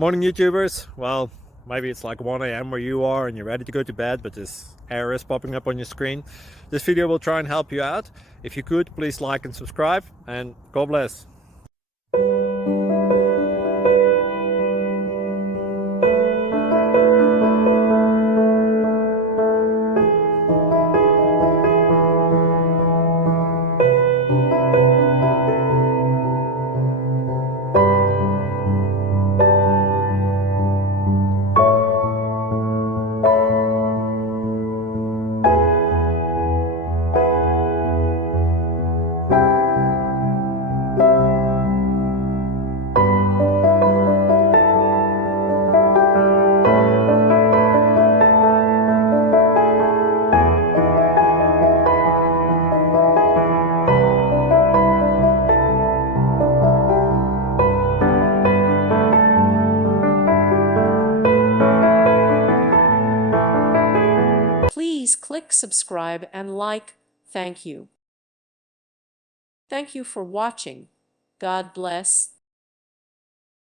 Morning, YouTubers. Well, maybe it's like 1 a.m. where you are and you're ready to go to bed, but this error is popping up on your screen. This video will try and help you out. If you could, please like and subscribe, and God bless. Please click subscribe and like. Thank you. Thank you for watching. God bless.